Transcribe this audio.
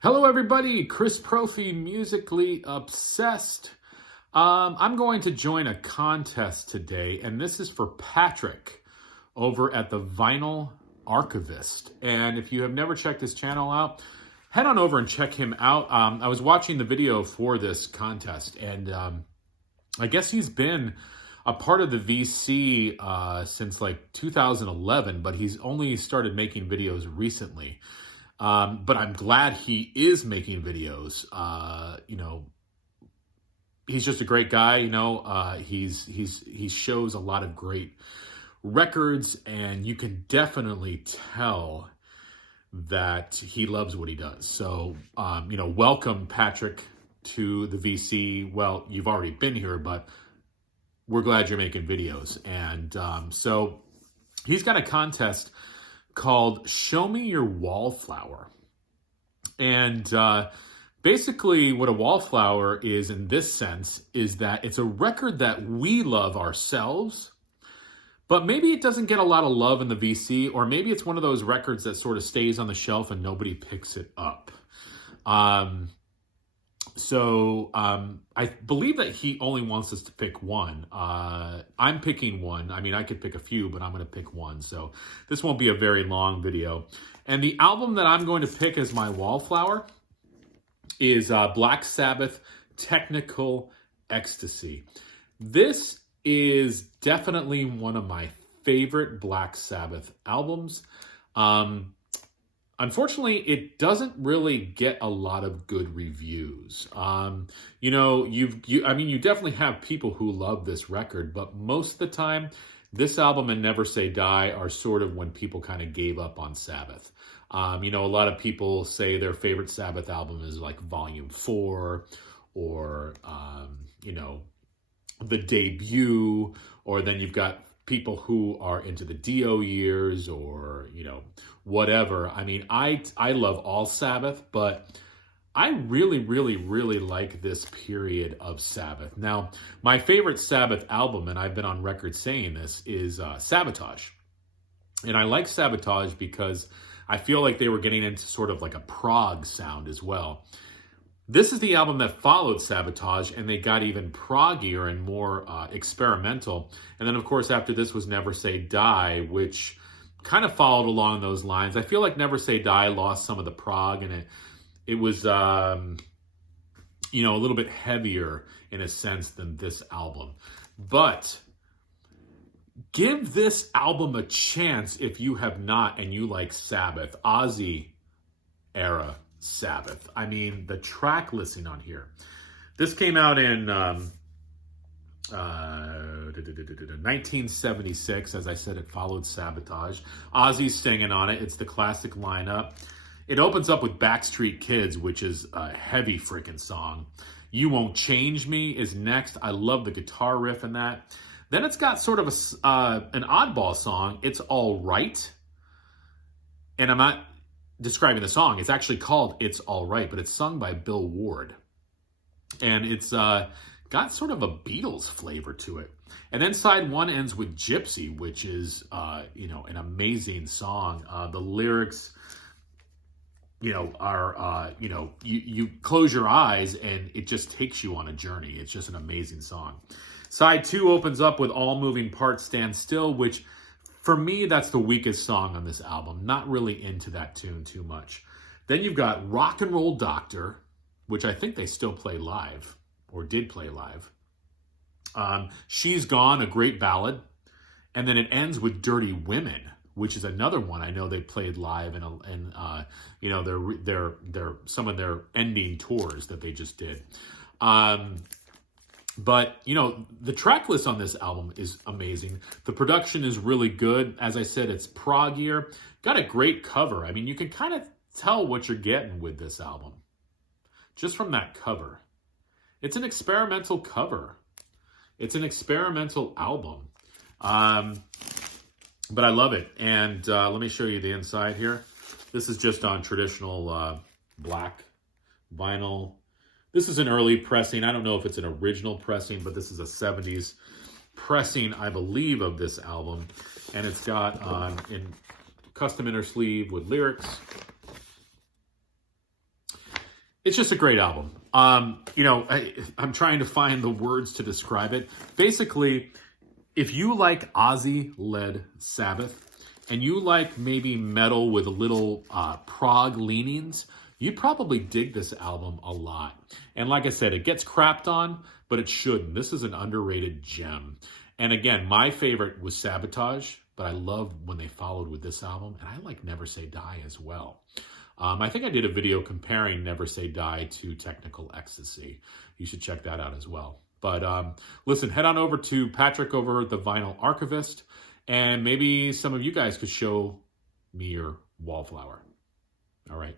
Hello everybody, Chris Profi, Musically Obsessed. I'm going to join a contest today, and this is for Patrick over at the Vinyl Archivist. And if you have never checked his channel out, head on over and check him out. I was watching the video for this contest, and I guess he's been a part of the VC since like 2011, but he's only started making videos recently. But I'm glad he is making videos. He's just a great guy. He shows a lot of great records, and you can definitely tell that he loves what he does. So, welcome Patrick to the VC. Well, you've already been here, but we're glad you're making videos. And so he's got a contest called Show Me Your Wallflower. And basically what a wallflower is in this sense is that it's a record that we love ourselves, but maybe it doesn't get a lot of love in the VC, or maybe it's one of those records that sort of stays on the shelf and nobody picks it up. I believe that he only wants us to pick one. I'm picking one. I mean, I could pick a few, but I'm going to pick one. So this won't be a very long video. And the album that I'm going to pick as my wallflower is Black Sabbath, Technical Ecstasy. This is definitely one of my favorite Black Sabbath albums. Unfortunately, it doesn't really get a lot of good reviews. You definitely have people who love this record, but most of the time, this album and Never Say Die are sort of when people kind of gave up on Sabbath. A lot of people say their favorite Sabbath album is like Volume 4 or, the debut, or then you've got people who are into the Dio years or, whatever. I mean, I love all Sabbath, but I really, really, really like this period of Sabbath. Now, my favorite Sabbath album, and I've been on record saying this, is Sabotage. And I like Sabotage because I feel like they were getting into sort of like a prog sound as well. This is the album that followed Sabotage, and they got even proggier and more experimental. And then, of course, after this was Never Say Die, which kind of followed along those lines. I feel like Never Say Die lost some of the prog, and it was, a little bit heavier in a sense than this album. But give this album a chance if you have not and you like Sabbath, Ozzy era Sabbath. I mean, the track listing on here. This came out in 1976. As I said, it followed Sabotage. Ozzy's singing on it. It's the classic lineup. It opens up with Backstreet Kids, which is a heavy freaking song. You Won't Change Me is next. I love the guitar riff in that. Then it's got sort of an oddball song. It's All Right. And I'm not describing the song. It's actually called It's All Right, but it's sung by Bill Ward. And it's got sort of a Beatles flavor to it. And then side one ends with Gypsy, which is, an amazing song. The lyrics, are, you close your eyes and it just takes you on a journey. It's just an amazing song. Side two opens up with All Moving Parts Stand Still, which for me, that's the weakest song on this album. Not really into that tune too much. Then you've got Rock and Roll Doctor, which I think they still play live, or did play live. She's Gone, a great ballad. And then it ends with Dirty Women, which is another one I know they played live in their some of their ending tours that they just did. But, the track list on this album is amazing. The production is really good. As I said, it's proggier. Got a great cover. I mean, you can kind of tell what you're getting with this album just from that cover. It's an experimental cover. It's an experimental album. But I love it. And let me show you the inside here. This is just on traditional black vinyl. This is an early pressing. I don't know if it's an original pressing, but this is a 70s pressing, I believe, of this album. And it's got in custom inner sleeve with lyrics. It's just a great album. I'm trying to find the words to describe it. Basically, if you like Ozzy-led Sabbath, and you like maybe metal with a little prog leanings, you'd probably dig this album a lot. And like I said, it gets crapped on, but it shouldn't. This is an underrated gem. And again, my favorite was Sabotage, but I love when they followed with this album. And I like Never Say Die as well. I think I did a video comparing Never Say Die to Technical Ecstasy. You should check that out as well. But listen, head on over to Patrick over at the Vinyl Archivist, and maybe some of you guys could show me your Wallflower. All right.